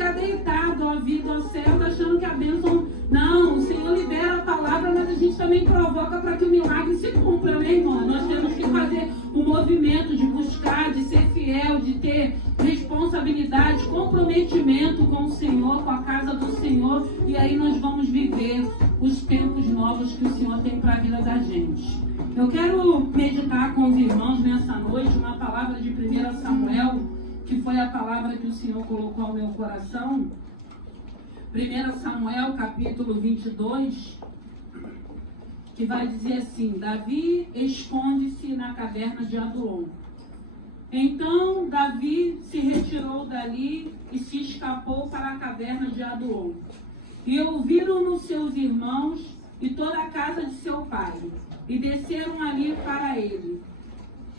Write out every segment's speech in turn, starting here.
ficar deitado à vida aos céus, achando que a bênção... Não, o Senhor libera a palavra, mas a gente também provoca para que o milagre se cumpra, né, irmão? Nós temos que fazer o movimento de buscar, de ser fiel, de ter responsabilidade, comprometimento com o Senhor, com a casa do Senhor, e aí nós vamos viver os tempos novos que o Senhor tem para a vida da gente. Eu quero meditar com os irmãos nessa noite uma palavra de 1 Samuel, que foi a palavra que o Senhor colocou ao meu coração. 1 Samuel, capítulo 22, que vai dizer assim: Davi esconde-se na caverna de Adulão. Então Davi se retirou dali e se escapou para a caverna de Adulão. E ouviram-no seus irmãos e toda a casa de seu pai, e desceram ali para ele.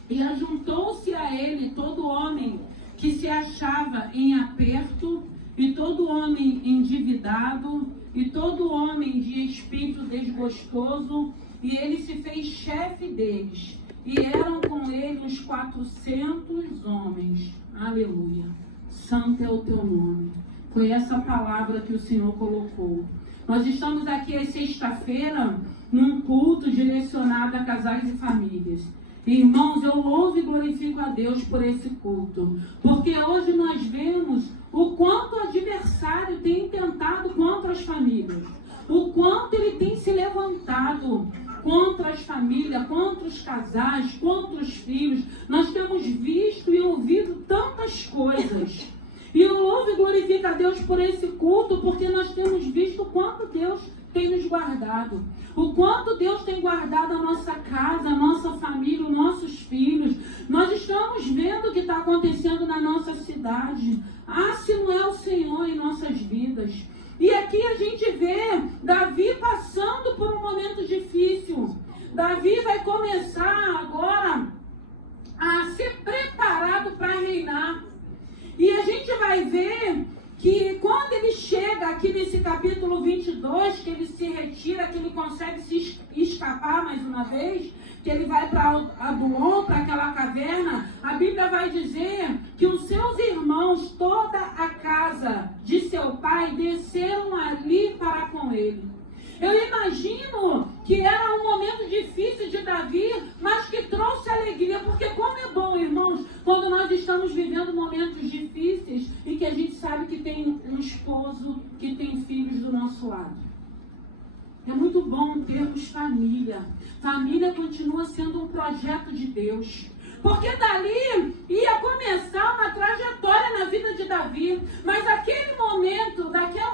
E ajuntou-se a ele todo homem que se achava em aperto, e todo homem endividado, e todo homem de espírito desgostoso, e ele se fez chefe deles. E eram com ele uns 400 homens. Aleluia. Santo é o teu nome. Foi essa palavra que o Senhor colocou. Nós estamos aqui à sexta-feira, num culto direcionado a casais e famílias. Irmãos, eu louvo e glorifico a Deus por esse culto, porque hoje nós vemos o quanto o adversário tem tentado contra as famílias, o quanto ele tem se levantado contra as famílias, contra os casais, contra os filhos. Nós temos visto e ouvido tantas coisas. E eu louvo e glorifico a Deus por esse culto, porque nós temos visto o quanto Deus tem nos guardado, o quanto Deus tem guardado a nossa casa, a nossa família, os nossos filhos. Nós estamos vendo o que está acontecendo na nossa cidade. Se não é o Senhor em nossas vidas. E aqui a gente vê Davi passando por um momento difícil. Davi vai começar agora a ser preparado para reinar. E a gente vai ver que quando ele chega aqui nesse capítulo 22, que ele se retira, que ele consegue se escapar mais uma vez, que ele vai para Adulão, para aquela caverna, a Bíblia vai dizer que os seus irmãos, toda a casa de seu pai, desceram ali para com ele. Eu imagino que era um momento difícil de Davi, mas que trouxe alegria, porque como é bom, irmãos, quando nós estamos vivendo momentos difíceis e que a gente sabe que tem um esposo, que tem filhos do nosso lado. É muito bom termos família. Família continua sendo um projeto de Deus. Porque dali ia começar uma trajetória na vida de Davi. Mas aquele momento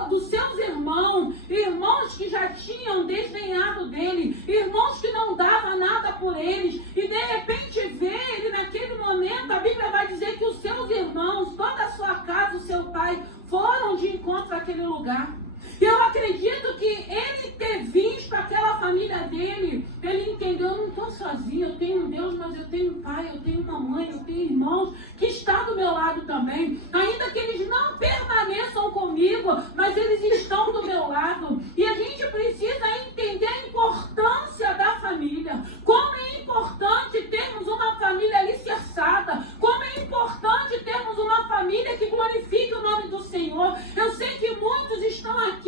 dos seus irmãos que já tinham desdenhado dele, irmãos que não davam nada por eles, e de repente vê ele naquele momento, a Bíblia vai dizer que os seus irmãos, toda a sua casa, o seu pai, foram de encontro àquele lugar. E eu acredito que ele ter visto aquela família dele, ele entendeu: eu não estou sozinho, eu tenho um Deus, mas eu tenho um pai, eu tenho uma mãe, eu tenho irmãos que estão do meu lado também. Ainda que eles não permaneçam comigo, mas eles estão do meu lado. E a gente precisa entender a importância da família. Como é importante termos uma família alicerçada. Como é importante termos uma família que glorifique o nome do Senhor. Eu sei que muitos estão aqui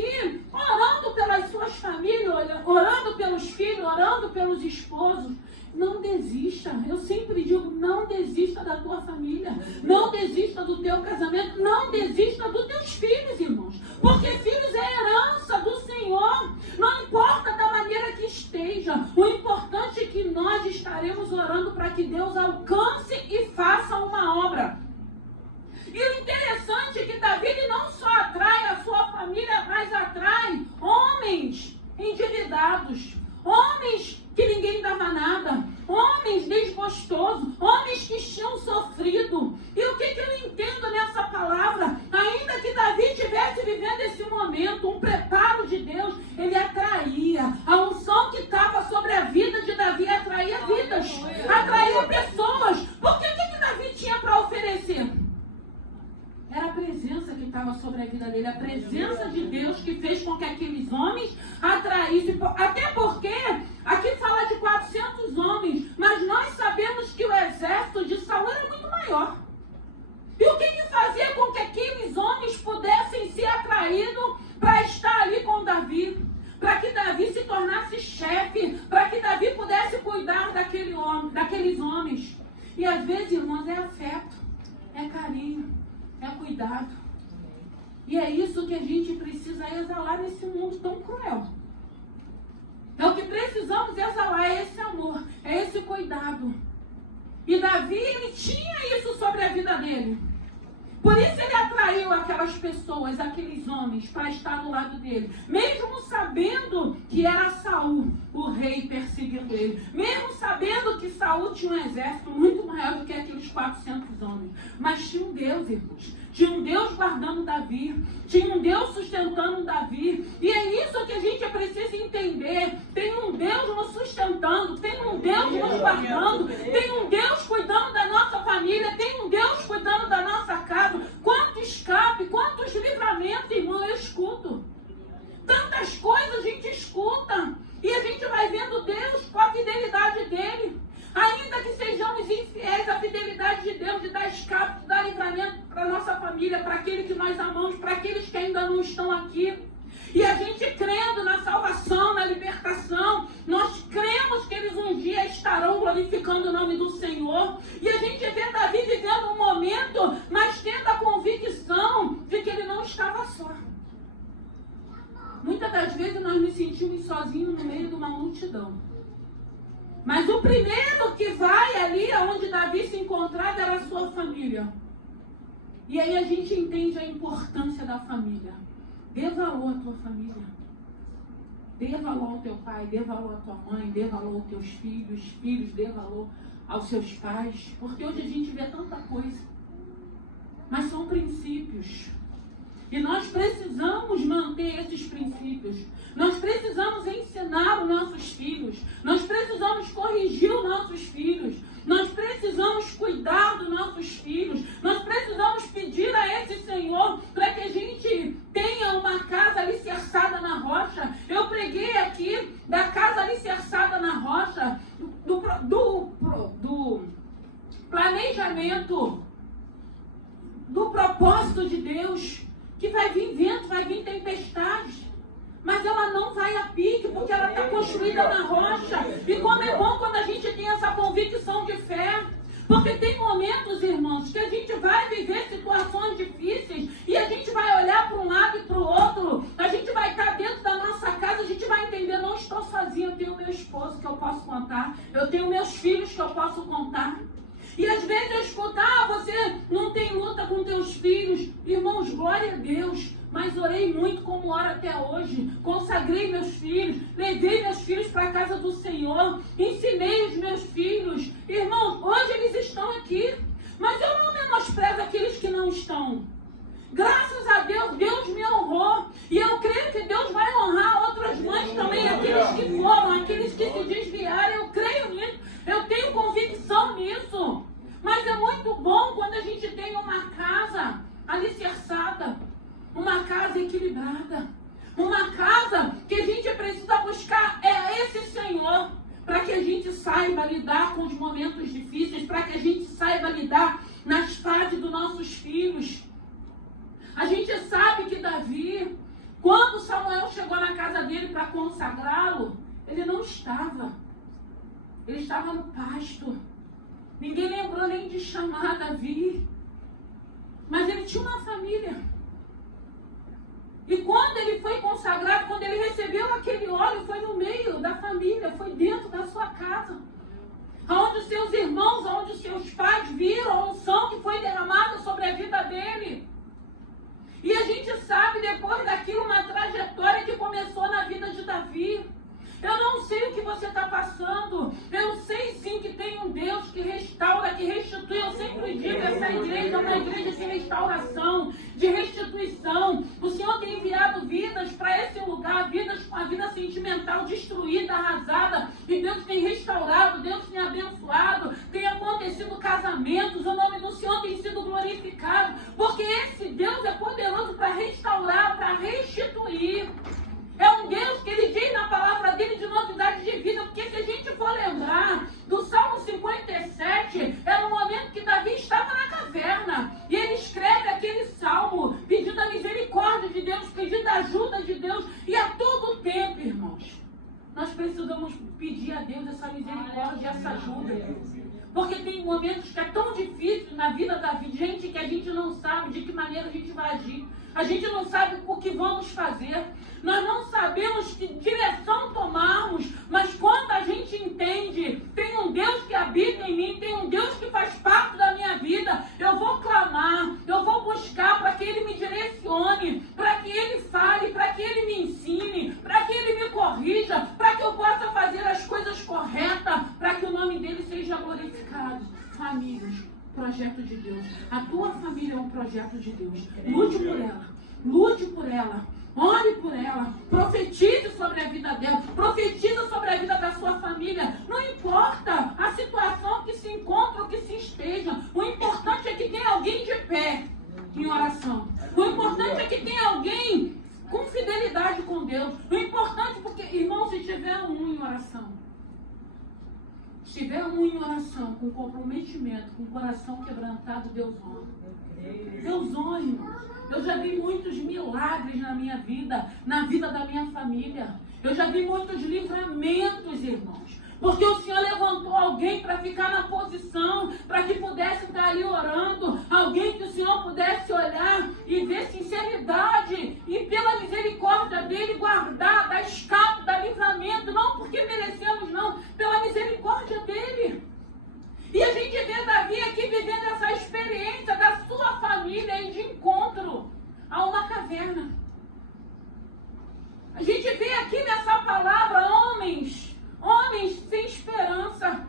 orando pelas suas famílias, orando pelos filhos, orando pelos esposos. Não desista. Eu sempre digo: não desista da tua família. Não desista do teu casamento. Não desista dos teus filhos, irmãos. Porque filhos é herança do Senhor. Não importa da maneira que esteja. O importante é que nós estaremos orando para que Deus alcance e faça uma obra. E o interessante é que Davi não só atrai a sua família, mas atrai homens endividados, homens que ninguém dava nada, homens desgostosos, homens que tinham sofrido. E o que eu entendo nessa palavra? Ainda que Davi estivesse vivendo esse momento, um preparo de Deus, ele atraía. A unção que estava sobre a vida de Davi atraía vidas, atraía pessoas. Porque o que Davi tinha para oferecer? Era a presença que estava sobre a vida dele, a presença de Deus que fez com que aqueles homens atraíssem. Até porque aqui fala de 400 homens, mas nós sabemos que o exército de Saul era muito maior. E o que fazia com que aqueles homens pudessem tornasse chefe, para que Davi pudesse cuidar daqueles homens. E às vezes, irmãos, é afeto, é carinho, é cuidado. E é isso que a gente precisa exalar nesse mundo tão cruel. É o que precisamos exalar, é esse amor, é esse cuidado. E Davi, ele tinha isso sobre a vida dele. Por isso ele atraiu aquelas pessoas, aqueles homens, para estar do lado dele. Mesmo sabendo que era Saul, o rei, perseguindo ele. Mesmo sabendo que Saul tinha um exército muito maior do que aqueles 400 homens. Mas tinha um Deus, irmãos. Tinha um Deus guardando Davi. Tinha um Deus sustentando Davi. E é isso que a gente precisa entender. Tem um Deus nos sustentando. Tem um Deus nos guardando. Tem um Deus cuidando da nossa família. Tem um Deus cuidando da nossa casa. Quanto escape, quantos livramentos, irmão, eu escuto. Tantas coisas a gente escuta. E a gente vai vendo Deus com a fidelidade dele. Ainda que sejamos infiéis, a fidelidade de Deus de dar escape, de dar livramento para a nossa família, para aquele que nós amamos, para aqueles que ainda não estão aqui. E a gente crendo na salvação, na libertação, nós cremos que eles um dia estarão glorificando o nome do Senhor. E a gente vê Davi vivendo um momento, mas tendo a convicção de que ele não estava só. Muitas das vezes nós nos sentimos sozinhos no meio de uma multidão. Mas o primeiro que vai ali onde Davi se encontrava era a sua família. E aí a gente entende a importância da família. Dê valor à tua família. Dê valor ao teu pai, dê valor à tua mãe, dê valor aos teus filhos, dê valor aos seus pais. Porque hoje a gente vê tanta coisa. Mas são princípios. E nós precisamos manter esses princípios. Nós precisamos ensinar os nossos filhos. Nós precisamos corrigir os nossos filhos. Nós precisamos cuidar dos nossos filhos. Nós precisamos pedir a esse Senhor para que a gente tenha uma casa alicerçada na rocha. Eu preguei aqui da casa alicerçada na rocha, do planejamento, do propósito de Deus, que vai vir vento, vai vir tempestade. Mas ela não vai a pique, porque ela está construída na rocha. E como é bom quando a gente tem essa convicção de fé. Porque tem momentos, irmãos, que a gente vai viver situações difíceis e a gente vai olhar para um lado e para o outro. A gente vai estar dentro da nossa casa, a gente vai entender, não estou sozinha, eu tenho meu esposo que eu posso contar. Eu tenho meus filhos que eu posso contar. E às vezes eu escuto, você não tem luta com teus filhos. Irmãos, glória a Deus. Mas orei muito como oro até hoje. Consagrei meus filhos. Levei meus filhos para a casa do Senhor. Ensinei os meus filhos. Irmãos, hoje eles estão aqui. Mas eu não menosprezo aqueles que não estão. Graças a Deus, Deus me honrou. E eu creio que Deus vai honrar outras mães também. Aqueles que foram, aqueles que se desviaram. Eu creio nisso. Eu tenho convicção nisso. Mas é muito bom quando a gente tem uma casa alicerçada, uma casa equilibrada, uma casa que a gente precisa buscar esse Senhor, para que a gente saiba lidar com os momentos difíceis, para que a gente saiba lidar nas fases dos nossos filhos. A gente sabe que Davi, quando Samuel chegou na casa dele para consagrá-lo, ele não estava. Ele estava no pasto. Ninguém lembrou nem de chamar Davi. Mas ele tinha uma família. E quando ele foi consagrado, quando ele recebeu aquele óleo, foi no meio da família, foi dentro da sua casa. Onde os seus irmãos, onde os seus pais viram a unção que foi derramada sobre a vida dele. E a gente sabe depois daquilo uma trajetória que começou na vida de Davi. Eu não sei o que você está passando. Eu sei sim que tem um Deus que restaura, que restitui. Eu sempre digo, essa igreja é uma igreja de restauração, de restituição. O Senhor tem enviado vidas para esse lugar, vidas com a vida sentimental destruída, arrasada. E Deus tem restaurado, Deus tem abençoado, tem acontecido casamentos, o nome do Senhor tem sido glorificado. Porque esse Deus é poderoso para restaurar, para restituir. É um Deus que ele diz na palavra dele de novidade de vida, porque se a gente for lembrar do Salmo 57, era o momento que Davi estava na caverna, e ele escreve aquele salmo, pedindo a misericórdia de Deus, pedindo a ajuda de Deus, e a todo tempo, irmãos, pedir a Deus essa misericórdia, essa ajuda. Porque tem momentos que é tão difícil na vida da gente que a gente não sabe de que maneira a gente vai agir. A gente não sabe o que vamos fazer. Nós não sabemos que direção tomarmos. Mas quando a gente entende, tem um Deus que habita em mim, tem um Deus que faz parte da minha vida, eu vou clamar, eu vou buscar para que Ele me direcione, para que Ele fale, para que Ele me ensine, para que Ele me corrija, para que eu possa fazer as coisas corretas, para que o nome dEle seja glorificado. Famílias, projeto de Deus. A tua família é um projeto de Deus. Lute por ela. Lute por ela. Ore por ela. Profetize sobre a vida dela. Profetize sobre a vida da sua família. Não importa a situação que se encontra ou que se esteja. O importante é que tenha alguém de pé em oração. O importante é que tenha alguém com fidelidade com Deus. O importante, porque, irmão, se tiver um em oração, se tiver um em oração, com comprometimento, com o coração quebrantado, Deus honra. Deus honra, irmãos. Eu já vi muitos milagres na minha vida, na vida da minha família. Eu já vi muitos livramentos, irmãos. Porque o Senhor levantou alguém para ficar na posição, para que pudesse estar ali orando. Alguém que o Senhor pudesse olhar e ver sinceridade. E pela misericórdia dele guardar, dar escape, dar livramento. Não porque merecemos, não. Pela misericórdia dele. E a gente vê Davi aqui vivendo essa experiência da sua família e de encontro a uma caverna. A gente vê aqui nessa palavra homens sem esperança,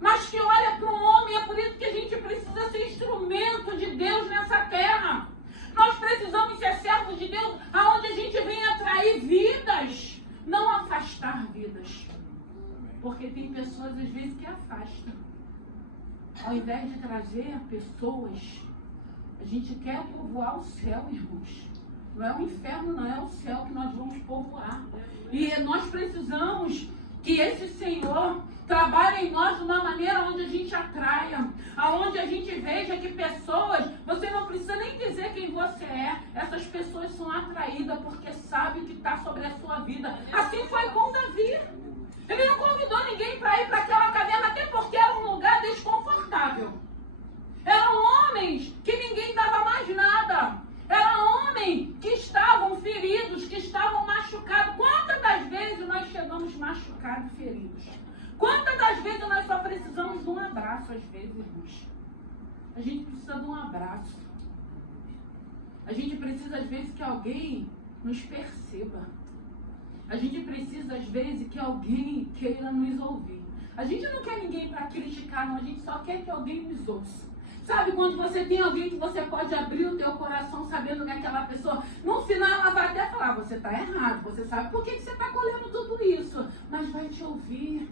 mas que olha para um homem. É por isso que a gente precisa ser instrumento de Deus nessa terra. Nós precisamos ser servos de Deus, aonde a gente vem atrair vidas, não afastar vidas. Porque tem pessoas às vezes que afastam. Ao invés de trazer pessoas, a gente quer povoar o céu, irmãos. Não é o inferno, não, é o céu que nós vamos povoar. E nós precisamos que esse Senhor trabalhe em nós de uma maneira onde a gente atraia, aonde a gente veja que pessoas, você não precisa nem dizer quem você é, essas pessoas são atraídas porque sabem o que está sobre a sua vida. Assim foi com Davi. Ele não convidou ninguém para ir para aquela caverna, até porque era um lugar desconfortável. Eram homens que ninguém dava mais nada. Eram homens que estavam feridos, que estavam machucados. Quantas das vezes nós chegamos machucados, feridos? Quantas das vezes nós só precisamos de um abraço, às vezes, irmãos? A gente precisa de um abraço. A gente precisa, às vezes, que alguém nos perceba. A gente precisa, às vezes, que alguém queira nos ouvir. A gente não quer ninguém para criticar, não. A gente só quer que alguém nos ouça. Sabe, quando você tem alguém que você pode abrir o teu coração sabendo que aquela pessoa, no final ela vai até falar, você está errado, você sabe por que você está colhendo tudo isso, mas vai te ouvir.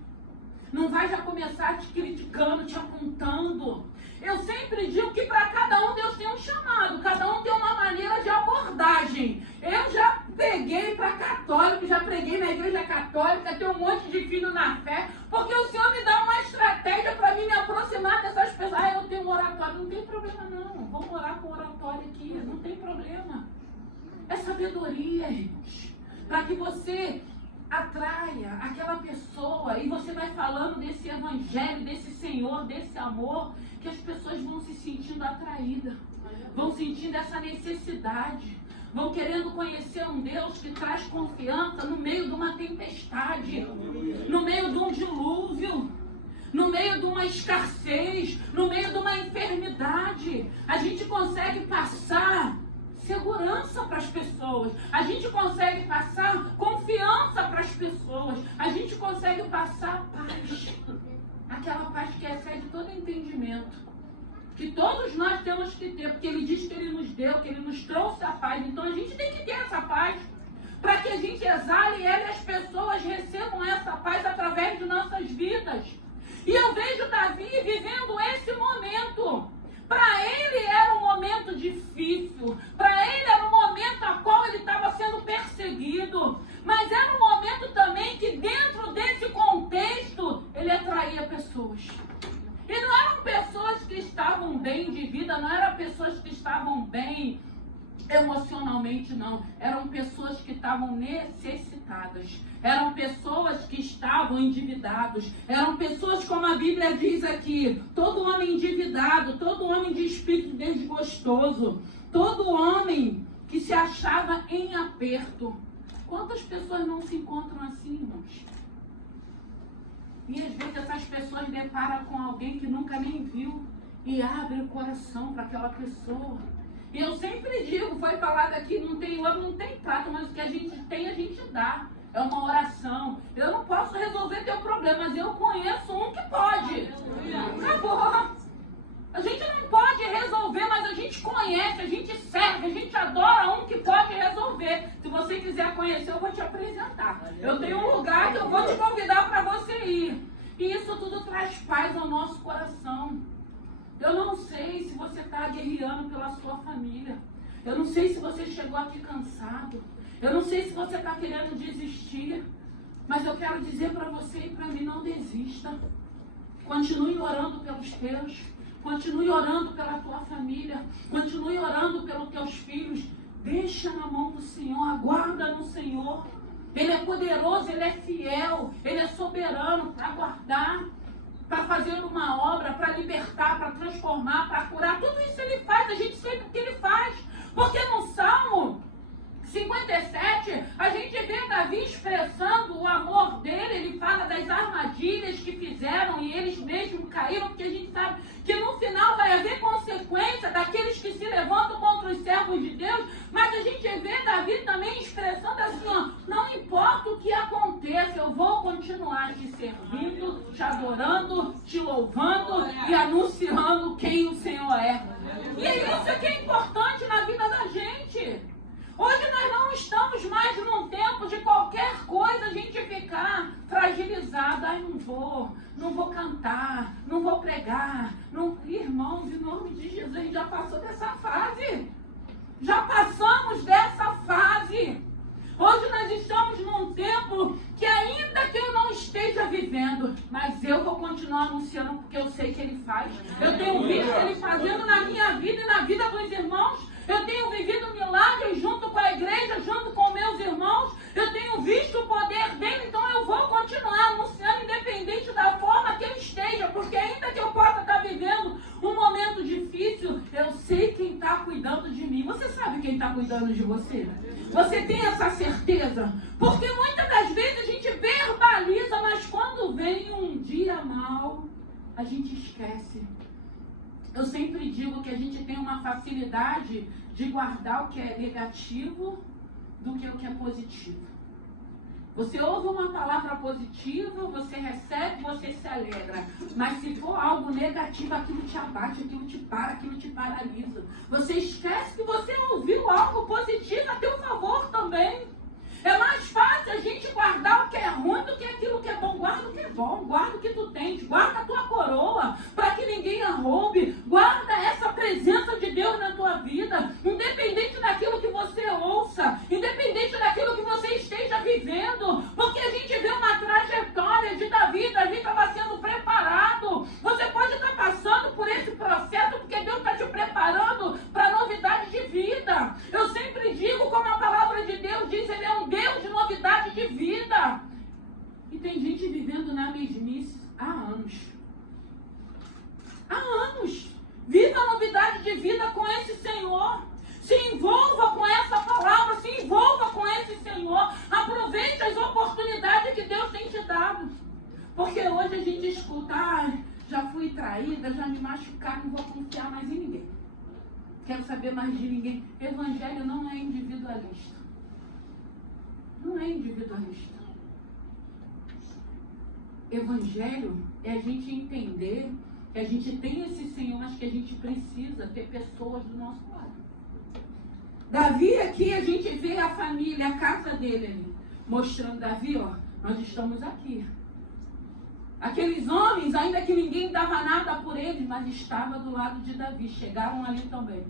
Não vai já começar te criticando, te apontando. Eu sempre digo que para cada um Deus tem um chamado, cada um tem uma maneira de abordagem. Eu já preguei para católico, já preguei na igreja católica, tenho um monte de filho na fé, porque o Senhor me dá uma estratégia para mim me aproximar dessas pessoas. Ah, eu tenho um oratório, não tem problema não, vamos orar com oratório aqui, não tem problema. É sabedoria, irmãos, para que você atraia aquela pessoa e você vai falando desse evangelho, desse Senhor, desse amor, que as pessoas vão se sentindo atraídas, vão sentindo essa necessidade, vão querendo conhecer um Deus que traz confiança no meio de uma tempestade, no meio de um dilúvio, no meio de uma escassez, no meio de uma enfermidade. A gente consegue passar segurança para as pessoas, a gente consegue passar confiança para as pessoas, a gente consegue passar paz, aquela paz que excede todo entendimento, que todos nós temos que ter, porque Ele diz que Ele nos deu, que Ele nos trouxe a paz. Então a gente tem que ter essa paz, para que a gente exale ela e as pessoas recebam essa paz através de nossas vidas. E eu vejo Davi vivendo esse momento. Para ele era um momento difícil, para ele era um momento a qual ele estava sendo perseguido, mas era um momento também que dentro desse contexto ele atraía pessoas. E não eram pessoas que estavam bem de vida, não eram pessoas que estavam bem emocionalmente não. Eram pessoas que estavam necessitadas. Eram pessoas que estavam endividados. Eram pessoas, como a Bíblia diz aqui, todo homem endividado, todo homem de espírito desgostoso, todo homem que se achava em aperto. Quantas pessoas não se encontram assim, irmãos? E às vezes essas pessoas deparam com alguém que nunca nem viu e abre o coração para aquela pessoa. E eu sempre digo, foi falado aqui, não tem ouro, não tem prata, mas o que a gente tem, a gente dá. É uma oração. Eu não posso resolver teu problema, mas eu conheço um que pode. Acabou. A gente não pode resolver, mas a gente conhece, a gente serve, a gente adora um que pode resolver. Se você quiser conhecer, eu vou te apresentar. Eu tenho um lugar que eu vou te convidar para você ir. E isso tudo traz paz ao nosso coração. Eu não sei se você está guerreando pela sua família. Eu não sei se você chegou aqui cansado. Eu não sei se você está querendo desistir. Mas eu quero dizer para você e para mim, não desista. Continue orando pelos teus. Continue orando pela tua família. Continue orando pelos teus filhos. Deixa na mão do Senhor. Aguarda no Senhor. Ele é poderoso, Ele é fiel. Ele é soberano para guardar, para fazer uma obra, para libertar, para transformar, para curar. Tudo isso Ele faz. A gente sabe o que Ele faz. Porque no Salmo 57, a gente vê Davi expressando o amor dele. Ele fala das armadilhas que fizeram e eles mesmos caíram, porque a gente sabe que no final vai haver consequência daqueles que se levantam contra os servos de Deus. Mas a gente vê Davi também expressando assim, ó, não importa o que aconteça, eu vou continuar te servindo, te adorando, te louvando e anunciando quem o Senhor é. E é isso que é importante na vida da gente. Hoje nós não estamos mais num tempo de qualquer coisa a gente ficar fragilizado. Ai, não vou cantar, não vou pregar. Não... Irmãos, em nome de Jesus, a gente já passou dessa fase. Já passamos dessa fase. Hoje nós estamos num tempo que ainda que eu não esteja vivendo, mas eu vou continuar anunciando porque eu sei que Ele faz. Eu tenho visto Ele fazendo na minha vida e na vida dos irmãos. Eu tenho vivido milagres junto com a igreja, junto com meus irmãos. Eu tenho visto o poder dele, então eu vou continuar anunciando, independente da forma que eu esteja. Porque ainda que eu possa estar vivendo um momento difícil, eu sei quem está cuidando de mim. Você sabe quem está cuidando de você? Você tem essa certeza? Porque muitas das vezes a gente verbaliza, mas quando vem um dia mal, a gente esquece. Eu sempre digo que a gente tem uma facilidade de guardar o que é negativo do que o que é positivo. Você ouve uma palavra positiva, você recebe, você se alegra. Mas se for algo negativo, aquilo te abate, aquilo te para, aquilo te paralisa. Você esquece que você ouviu algo positivo a teu favor também. É mais fácil a gente guardar o que é ruim do que aquilo que é bom. Guarda o que é bom, guarda o que tu tens, guarda a tua coroa, para que ninguém a roube. Guarda essa presença de Deus na tua vida, independente daquilo que você ouça, independente daquilo que você esteja vivendo. Porque a gente vê uma trajetória de Davi estava sendo preparado. Você pode estar passando por esse processo, porque Deus está te preparando para novidade de vida. Eu sempre digo, como a palavra de Deus diz, Ele é um Deus de novidade de vida. E tem gente vivendo na mesmice há anos. Há anos. Viva a novidade de vida com esse Senhor. Se envolva com essa palavra, se envolva com esse Senhor. Aproveite as oportunidades que Deus tem te dado. Porque hoje a gente escuta, já fui traída, já me machucaram, não vou confiar mais em ninguém. Quero saber mais de ninguém. Evangelho não é individualista. Não é individualista. Evangelho é a gente entender que a gente tem esse Senhor, mas que a gente precisa ter pessoas do nosso lado. Davi aqui, a gente vê a família, a casa dele ali, mostrando Davi, ó, nós estamos aqui. Aqueles homens, ainda que ninguém dava nada por eles, mas estava do lado de Davi, chegaram ali também.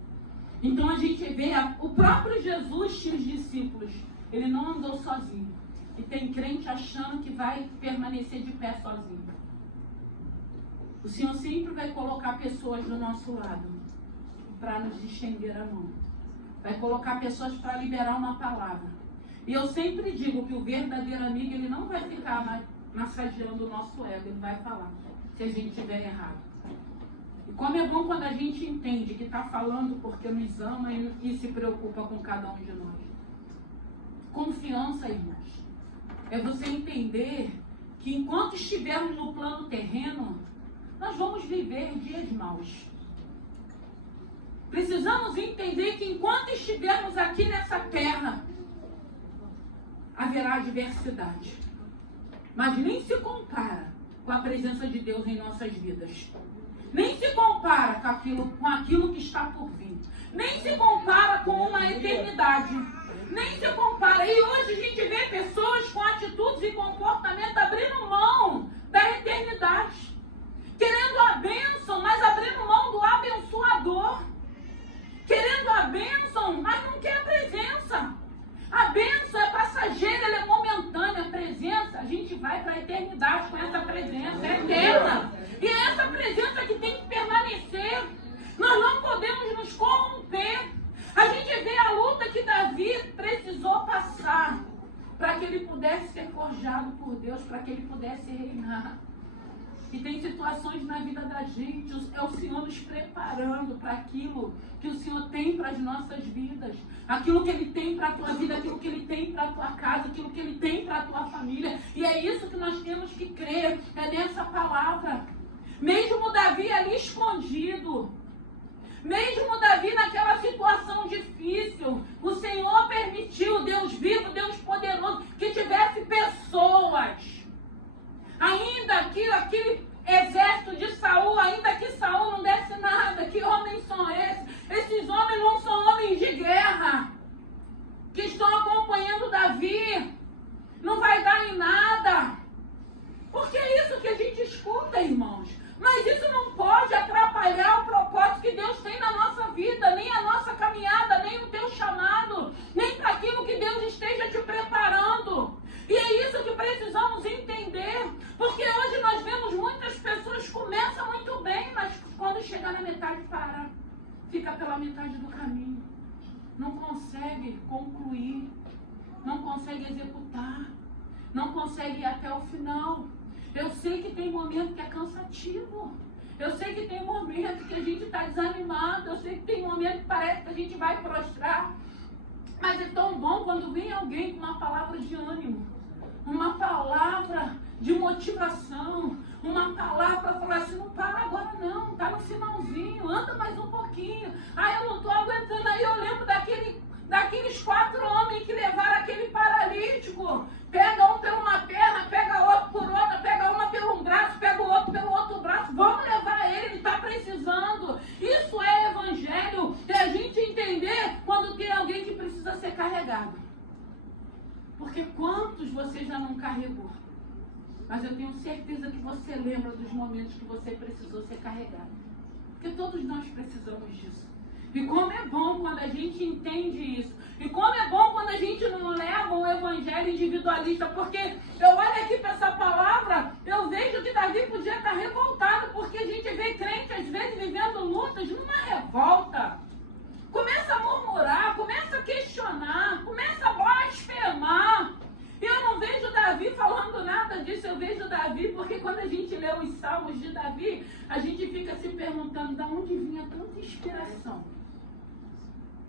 Então a gente vê, o próprio Jesus tinha os discípulos. Ele não andou sozinho. E tem crente achando que vai permanecer de pé sozinho. O Senhor sempre vai colocar pessoas do nosso lado para nos estender a mão. Vai colocar pessoas para liberar uma palavra. E eu sempre digo que o verdadeiro amigo, ele não vai ficar massageando o nosso ego, ele vai falar se a gente estiver errado. E como é bom quando a gente entende que está falando porque nos ama e se preocupa com cada um de nós. Confiança, irmãos, é você entender que enquanto estivermos no plano terreno, nós vamos viver dias maus. Precisamos entender que enquanto estivermos aqui nessa terra, haverá adversidade. Mas nem se compara com a presença de Deus em nossas vidas. Nem se compara com aquilo que está por vir. Nem se compara com uma eternidade. Nem se compara. E hoje a gente vê pessoas com atitudes e comportamento abrindo mão da eternidade. Querendo a bênção, mas abrindo mão do abençoador. Querendo a bênção, mas não quer a presença. A bênção é passageira, ela é momentânea. A presença, a gente vai para a eternidade com essa presença, é eterna. E é essa presença que tem que permanecer. Nós não podemos nos corromper. A gente vê a luta que Davi precisou passar para que ele pudesse ser forjado por Deus, para que ele pudesse reinar. E tem situações na vida da gente, é o Senhor nos preparando para aquilo que o Senhor tem para as nossas vidas. Aquilo que Ele tem para a tua vida, aquilo que Ele tem para a tua casa, aquilo que Ele tem para a tua família. E é isso que nós temos que crer, é nessa palavra. Mesmo Davi ali escondido, mesmo Davi naquela situação difícil, o Senhor permitiu, Deus vivo, Deus poderoso, que tivesse pessoas. Ainda que aquele exército de Saul, ainda que Saul não desse nada, que homens são esses? Esses homens não são homens de guerra, que estão acompanhando Davi, não vai dar em nada. Porque é isso que a gente escuta, irmãos. Mas isso não pode atrapalhar o propósito que Deus tem na nossa vida, nem a nossa caminhada, nem o teu chamado, nem para aquilo que Deus esteja te preparando. E é isso que precisamos entender, porque hoje nós vemos muitas pessoas começam muito bem, mas quando chega na metade para, fica pela metade do caminho, não consegue concluir, não consegue executar, não consegue ir até o final. Eu sei que tem momento que é cansativo, eu sei que tem momento que a gente está desanimado, eu sei que tem momento que parece que a gente vai prostrar, mas é tão bom quando vem alguém com uma palavra de ânimo, uma palavra de motivação, uma palavra para falar assim, não para agora não, está no finalzinho, anda mais um pouquinho. Eu não estou aguentando. Aí eu lembro daqueles 4 homens que levaram aquele paralítico. Pega um por uma perna, pega outro por outra, pega uma pelo um braço, pega o outro pelo outro braço. Vamos levar ele está precisando. Isso é evangelho, é a gente entender quando tem alguém que precisa ser carregado. Porque quantos você já não carregou? Mas eu tenho certeza que você lembra dos momentos que você precisou ser carregado. Porque todos nós precisamos disso. E como é bom quando a gente entende isso. E como é bom quando a gente não leva o evangelho individualista. Porque eu olho aqui para essa palavra, eu vejo que Davi podia estar revoltado. Porque a gente vê crente às vezes vivendo lutas numa revolta. Começa a murmurar, começa a questionar, começa a blasfemar. E eu não vejo Davi falando nada disso, eu vejo Davi, porque quando a gente lê os salmos de Davi, a gente fica se perguntando de onde vinha tanta inspiração.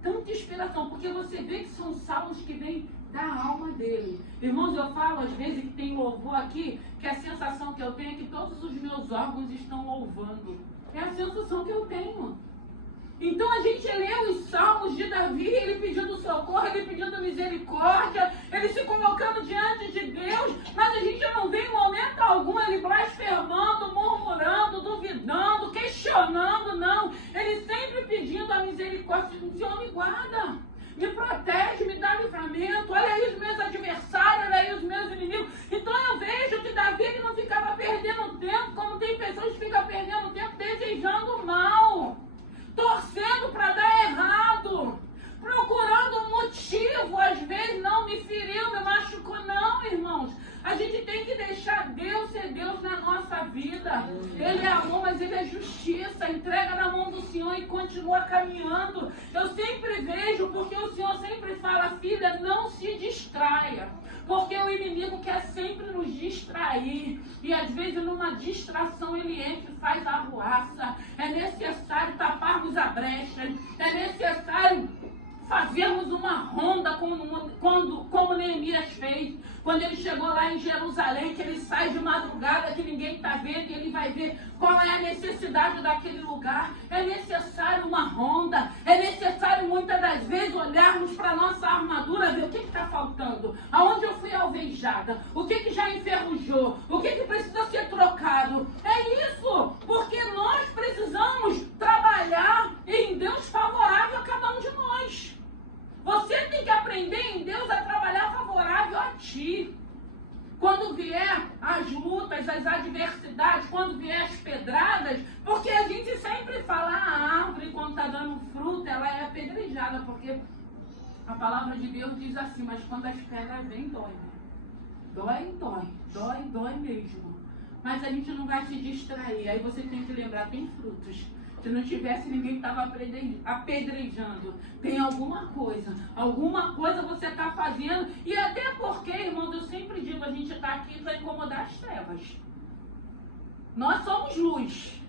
Tanta inspiração, porque você vê que são salmos que vêm da alma dele. Irmãos, eu falo às vezes que tem louvor aqui, que a sensação que eu tenho é que todos os meus órgãos estão louvando. É a sensação que eu tenho. Então a gente lê os salmos de Davi, ele pedindo socorro, ele pedindo misericórdia, ele se colocando diante de Deus, mas a gente não vê em momento algum ele blasfemando, murmurando, duvidando, questionando, não. Ele sempre pedindo a misericórdia. Senhor, me guarda, me protege, me dá livramento, olha aí os meus adversários, olha aí os meus inimigos. Então eu vejo que Davi ele não ficava perdendo tempo, como tem pessoas que ficam perdendo tempo desejando mal. Torcendo para dar errado, procurando um motivo, às vezes não me feriu, me machucou, não, irmãos. A gente tem que deixar Deus ser Deus na nossa vida. Ele é amor, mas Ele é justiça. Entrega na mão do Senhor e continua. continua caminhando. Eu sempre vejo, porque o Senhor sempre fala, filha, não se distraia. Porque o inimigo quer sempre nos distrair. E às vezes numa distração ele entra e faz arruaça. É necessário taparmos a brecha. É necessário fazermos uma ronda como Neemias fez. Quando ele chegou lá em Jerusalém, que ele sai de madrugada, que ninguém está vendo, e ele vai ver qual é a necessidade daquele lugar. É necessário uma ronda, é necessário muitas das vezes olharmos para a nossa armadura, ver o que está faltando, aonde eu fui alvejada, o que já enferrujou, o que precisa ser trocado. É isso, porque nós precisamos trabalhar em Deus favorável a cada um de nós. Você tem que aprender em Deus a trabalhar favorável a ti. Quando vier as lutas, as adversidades, quando vier as pedradas, porque a gente sempre fala, a árvore quando está dando fruto, ela é apedrejada, porque a palavra de Deus diz assim, mas quando as pedras vêm, dói. Dói mesmo. Mas a gente não vai se distrair, aí você tem que lembrar, tem frutos. Se não tivesse, ninguém estava apedrejando. Tem alguma coisa você está fazendo. E até porque, irmãos, eu sempre digo, a gente está aqui para incomodar as trevas. Nós somos luz.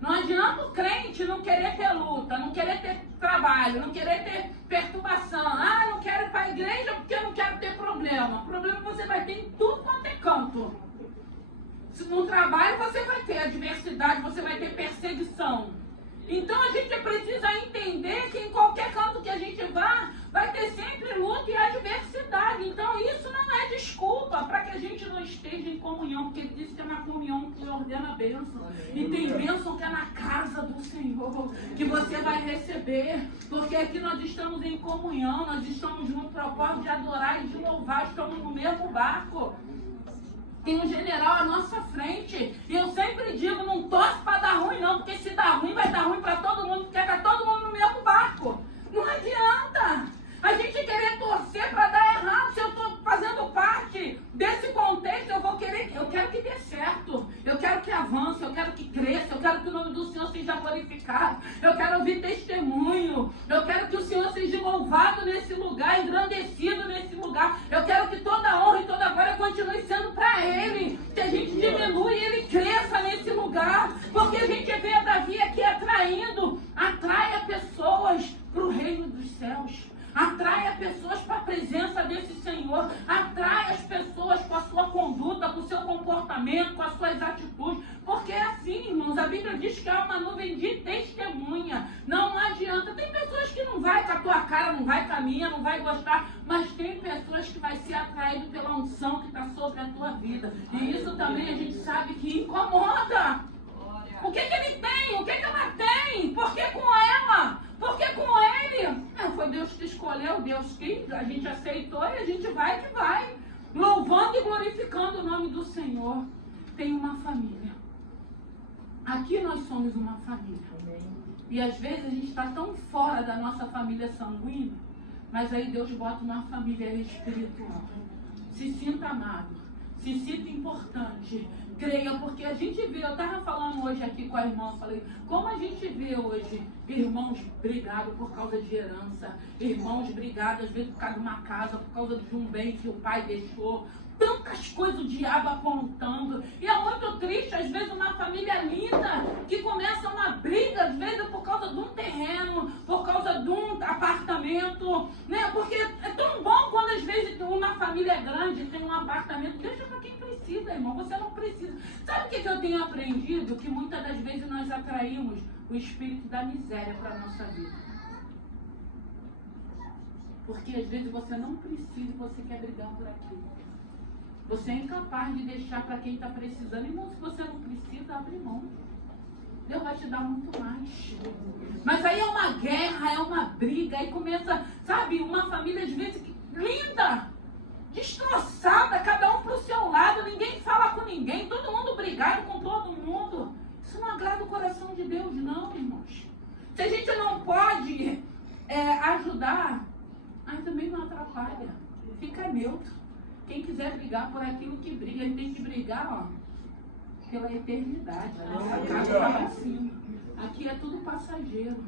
Não adianta o crente não querer ter luta, não querer ter trabalho, não querer ter perturbação. Ah, não quero ir para a igreja porque eu não quero ter problema. Problema você vai ter em tudo quanto é canto. No trabalho você vai ter adversidade, você vai ter perseguição. Então a gente precisa entender que em qualquer canto que a gente vá, vai ter sempre luta e adversidade. Então isso não é desculpa para que a gente não esteja em comunhão, porque ele disse que é na comunhão que ordena a bênção. E tem bênção que é na casa do Senhor, que você vai receber, porque aqui nós estamos em comunhão, nós estamos no propósito de adorar e de louvar, estamos no mesmo barco. Tem um general à nossa frente. E eu sempre digo, não torce para dar ruim não, porque se dar ruim, vai dar ruim para todo mundo, porque está todo mundo no mesmo barco. Não adianta a gente querer torcer para dar errado. Se eu estou fazendo parte desse contexto, eu quero que dê certo. Eu quero que avance, eu quero que cresça, eu quero que o nome do Senhor seja glorificado. Eu quero ouvir testemunho. Eu quero que o Senhor seja louvado nesse lugar, engrandecido nesse lugar. Eu quero que toda honra e toda glória continue sendo para Ele. Que a gente diminua e Ele cresça nesse lugar. Porque a gente vê Davi aqui atrai pessoas para o reino dos céus. Atraia pessoas para a presença desse Senhor. Atrai as pessoas com a sua conduta, com o seu comportamento, com as suas atitudes. Porque é assim, irmãos, a Bíblia diz que há uma nuvem de testemunha. Não adianta. Tem pessoas que não vai com a tua cara, não vai com a minha, não vai gostar. Mas tem pessoas que vai ser atraído pela unção que está sobre a tua vida. E isso também a gente sabe que incomoda. O que ele tem? O que ela tem? Por que com ela? Por que com ele? Não, foi Deus que escolheu, Deus que a gente aceitou e a gente vai que vai. Louvando e glorificando o nome do Senhor. Tem uma família. Aqui nós somos uma família. E às vezes a gente está tão fora da nossa família sanguínea, mas aí Deus bota uma família espiritual. Se sinta amado. Se sinta importante. Creia, porque a gente vê, eu estava falando hoje aqui com a irmã, falei, como a gente vê hoje irmãos brigados por causa de herança, irmãos brigados às vezes por causa de uma casa, por causa de um bem que o pai deixou, tantas coisas o diabo apontando, e é muito triste, às vezes uma família linda, que começa uma briga, às vezes por causa de um terreno, por causa de um apartamento, né? Porque é tão bom quando às vezes uma família grande tem um apartamento, deixa para quem precisa, irmão, você não precisa. Sabe o que eu tenho aprendido? Que muitas das vezes nós atraímos o espírito da miséria para a nossa vida. Porque às vezes você não precisa e você quer brigar por aquilo. Você é incapaz de deixar para quem está precisando. Irmão, se você não precisa, abre mão. Deus vai te dar muito mais. Mas aí é uma guerra, é uma briga. Aí começa, sabe, uma família às vezes linda, destroçada, cada um para o seu lado. Ninguém fala com ninguém, todo mundo brigado com todo mundo. Isso não agrada o coração de Deus, não, irmãos. Se a gente não pode ajudar, mas também não atrapalha. Fica neutro. Quem quiser brigar por aquilo que briga, ele tem que brigar, ó, pela eternidade. A nossa casa está assim. Aqui é tudo passageiro.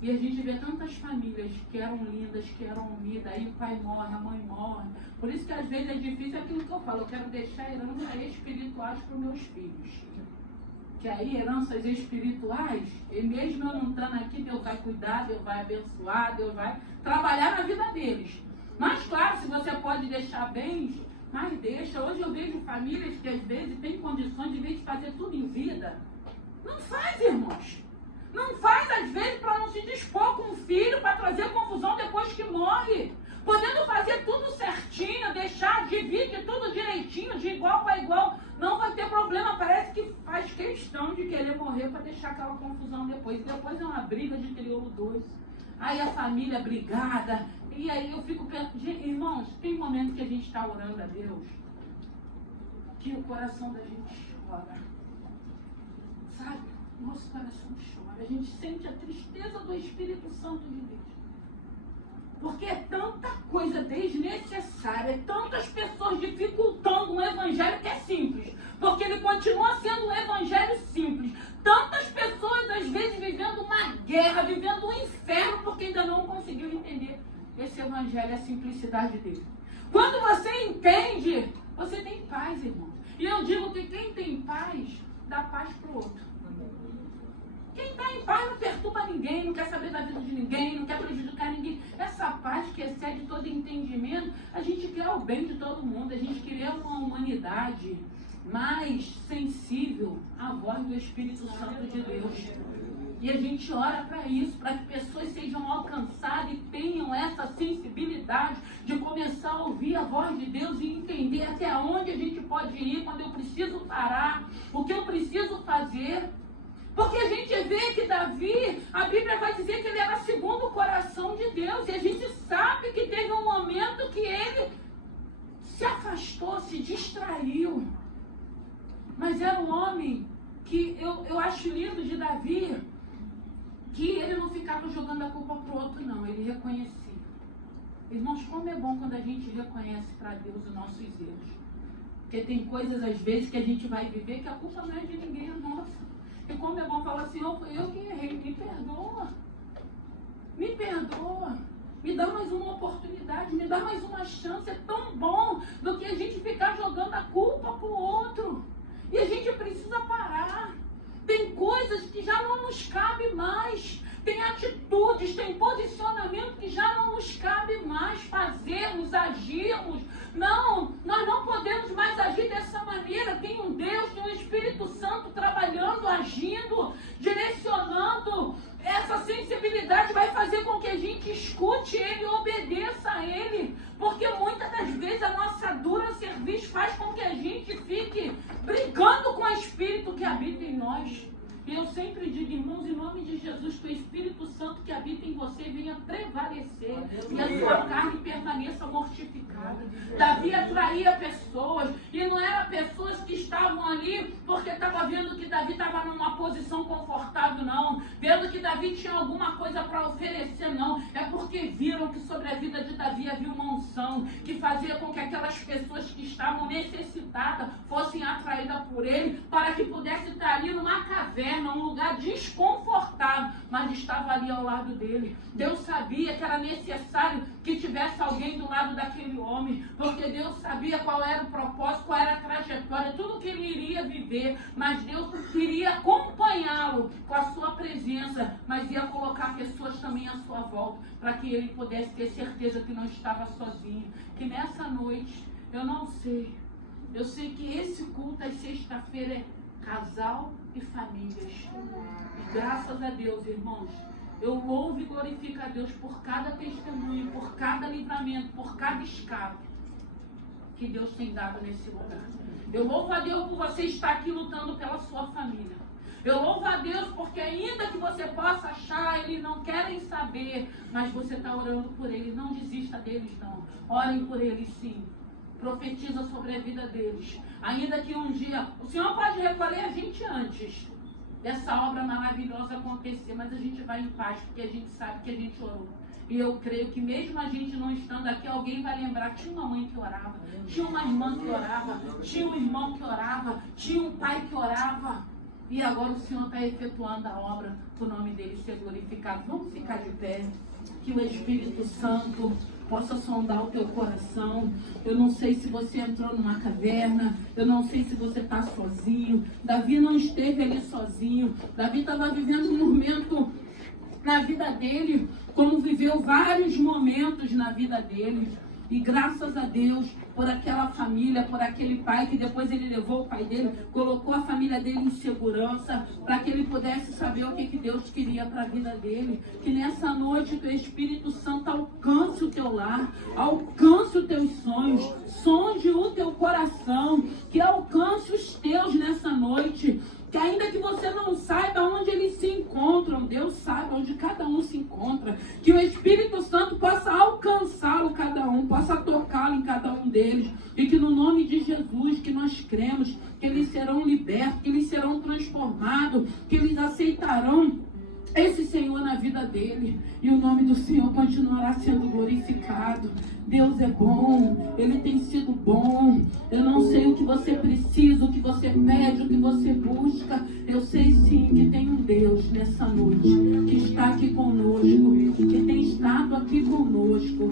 E a gente vê tantas famílias que eram lindas, que eram unidas, aí o pai morre, a mãe morre. Por isso que às vezes é difícil aquilo que eu falo, eu quero deixar heranças espirituais para os meus filhos. Que aí heranças espirituais, e mesmo eu não estando aqui, Deus vai cuidar, Deus vai abençoar, Deus vai trabalhar na vida deles. Mas claro, se você pode deixar bens, mas deixa. Hoje eu vejo famílias que às vezes têm condições de, vez de fazer tudo em vida. Não faz, irmãos. Não faz, às vezes, para não se dispor com o filho, para trazer confusão depois que morre. Podendo fazer tudo certinho, deixar, divide tudo direitinho, de igual para igual. Não vai ter problema. Parece que faz questão de querer morrer para deixar aquela confusão depois. Depois é uma briga de crioulo dois. Aí a família brigada. E aí eu fico pensando, irmãos, tem momento que a gente está orando a Deus, que o coração da gente chora. Sabe? Nosso coração chora. A gente sente a tristeza do Espírito Santo de Deus. Porque é tanta coisa desnecessária, tantas pessoas dificultando um evangelho que é simples. Porque ele continua sendo um evangelho simples. Tantas pessoas, às vezes, vivendo uma guerra, vivendo um inferno, porque ainda não conseguiu entender esse evangelho, a simplicidade dele. Quando você entende, você tem paz, irmão. E eu digo que quem tem paz, dá paz para o outro. Quem está em paz não perturba ninguém, não quer saber da vida de ninguém, não quer prejudicar ninguém. Essa paz que excede todo entendimento, a gente quer o bem de todo mundo, a gente quer uma humanidade mais sensível à voz do Espírito Santo de Deus. E a gente ora para isso, para que pessoas sejam alcançadas e tenham essa sensibilidade de começar a ouvir a voz de Deus e entender até onde a gente pode ir, quando eu preciso parar, o que eu preciso fazer. Porque a gente vê que Davi, a Bíblia vai dizer que ele era segundo o coração de Deus. E a gente sabe que teve um momento que ele se afastou, se distraiu. Mas era um homem que eu acho lindo de Davi, que ele não ficava jogando a culpa para o outro, não. Ele reconhecia. Irmãos, como é bom quando a gente reconhece para Deus os nossos erros. Porque tem coisas, às vezes, que a gente vai viver que a culpa não é de ninguém, é nossa. E como é bom falar assim, foi eu que errei, me perdoa. Me perdoa. Me dá mais uma oportunidade, me dá mais uma chance. É tão bom do que a gente ficar jogando a culpa para o outro. E a gente precisa parar. Tem coisas que já não nos cabe mais. Tem atitudes, tem posicionamento que já não nos cabe mais fazermos, agirmos. Não, nós não podemos mais agir dessa maneira. Tem um Deus, tem um Espírito Santo trabalhando, agindo, direcionando. Essa sensibilidade vai fazer com que a gente escute Ele e obedeça a Ele. Porque muitas das vezes a nossa dura serviço faz com que a gente fique brigando com o Espírito que habita em nós. E eu sempre digo, irmãos, em nome de Jesus, que o Espírito Santo que habita em você venha prevalecer e a sua carne permaneça mortificada. Davi atraía pessoas, e não eram pessoas que estavam ali porque estava vendo que Davi estava numa posição confortável, não. Vendo que Davi tinha alguma coisa para oferecer, não. É porque viram que sobre a vida de Davi havia uma unção que fazia com que aquelas pessoas que estavam necessitadas fossem atraídas por ele, para que pudesse estar ali numa caverna, um lugar desconfortável, mas estava ali ao lado dele. Deus sabia que era necessário que tivesse alguém do lado daquele homem, porque Deus sabia qual era o propósito, qual era a trajetória, tudo que ele iria viver, mas Deus iria acompanhá-lo com a sua presença, mas ia colocar pessoas também à sua volta, para que ele pudesse ter certeza que não estava sozinho. Que nessa noite, eu não sei, eu sei que esse culto às sexta-feira é casal e famílias. E graças a Deus, irmãos, eu louvo e glorifico a Deus por cada testemunho, por cada livramento, por cada escape que Deus tem dado nesse lugar. Eu louvo a Deus por você estar aqui lutando pela sua família. Eu louvo a Deus porque ainda que você possa achar, eles não querem saber, mas você está orando por eles. Não desista deles, não. Orem por eles, sim. Profetiza sobre a vida deles. Ainda que um dia, o Senhor pode recolher a gente antes dessa obra maravilhosa acontecer, mas a gente vai em paz, porque a gente sabe que a gente orou. E eu creio que mesmo a gente não estando aqui, alguém vai lembrar, tinha uma mãe que orava, tinha uma irmã que orava, tinha um irmão que orava, tinha um pai que orava. E agora o Senhor está efetuando a obra para o nome dele ser glorificado. Vamos ficar de pé. Que o Espírito Santo possa sondar o teu coração. Eu não sei se você entrou numa caverna. Eu não sei se você está sozinho. Davi não esteve ali sozinho. Davi estava vivendo um momento na vida dele, como viveu vários momentos na vida dele. E graças a Deus por aquela família, por aquele pai que depois ele levou o pai dele, colocou a família dele em segurança, para que ele pudesse saber o que Deus queria para a vida dele. Que nessa noite o teu Espírito Santo alcance o teu lar, alcance os teus sonhos, sonde o teu coração, que alcance os teus nessa noite. Que ainda que você não saiba onde eles se encontram, Deus sabe onde cada um se encontra. Que o Espírito Santo possa alcançá-lo cada um, possa tocá-lo em cada um deles. E que no nome de Jesus, que nós cremos, que eles serão libertos, que eles serão transformados, que eles aceitarão esse Senhor na vida dele, e o nome do Senhor continuará sendo glorificado. Deus é bom, Ele tem sido bom. Eu não sei o que você precisa, o que você pede, o que você busca. Eu sei sim que tem um Deus nessa noite, que está aqui conosco, que tem estado aqui conosco,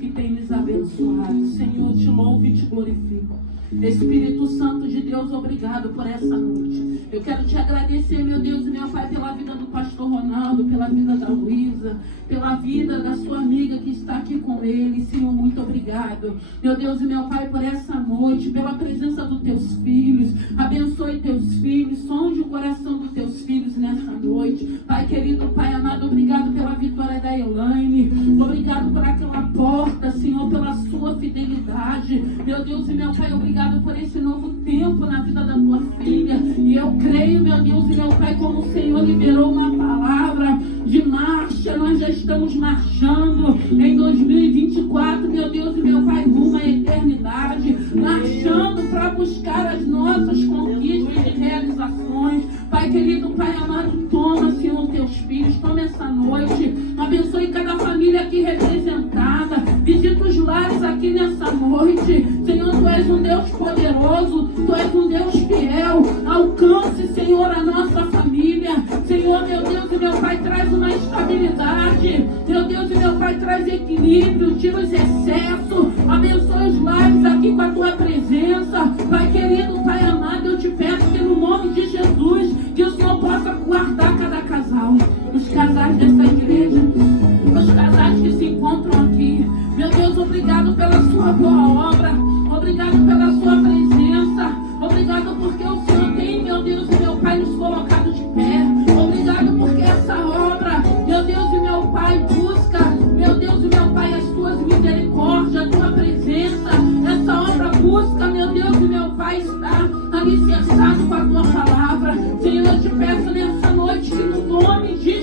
que tem nos abençoado. Senhor, te louvo e te glorifico. Espírito Santo de Deus, obrigado por essa noite. Eu quero te agradecer, meu Deus e meu Pai, pela vida do pastor Ronaldo, pela vida da Luísa, pela vida da sua amiga que está aqui com ele. Senhor, muito obrigado. Meu Deus e meu Pai, por essa noite, pela presença dos teus filhos. Abençoe teus filhos, sonde o coração dos teus filhos nessa noite. Pai querido, Pai amado, obrigado pela vitória da Elaine. Obrigado por aquela porta, Senhor, pela sua fidelidade. Meu Deus e meu Pai, obrigado por esse novo tempo na vida da tua filha. E eu creio, meu Deus e meu Pai, como o Senhor liberou uma palavra de marcha. Nós já estamos marchando em 2024, meu Deus e meu Pai, rumo à eternidade. Marchando para buscar as nossas conquistas e realizações. Pai querido, Pai amado, toma, Senhor, teus filhos. Toma essa noite. Abençoe cada família aqui representada. Visita os lares aqui nessa noite. Senhor, Tu és um Deus poderoso. Tu és um Deus fiel. Alcance, Senhor, a nossa família. Senhor, meu Deus e meu Pai, traz uma estabilidade. Meu Deus e meu Pai, traz equilíbrio. Tira os excessos. Abençoe os lares aqui com a Tua presença. Pai querido, Pai amado, eu te peço que no nome de Jesus, que o Senhor possa guardar cada casal. Os casais dessa igreja. Os casais que se encontram aqui. Meu Deus, obrigado pela sua boa obra. Obrigado pela sua presença. Obrigado porque o Senhor tem, meu Deus e meu Pai, nos colocado de pé. Obrigado porque essa obra, meu Deus e meu Pai, busca, meu Deus e meu Pai, as tuas misericórdias, a tua presença. Essa obra busca, meu Deus e meu Pai, estar alicerçado com a tua palavra. Senhor, eu te peço nessa noite que no nome de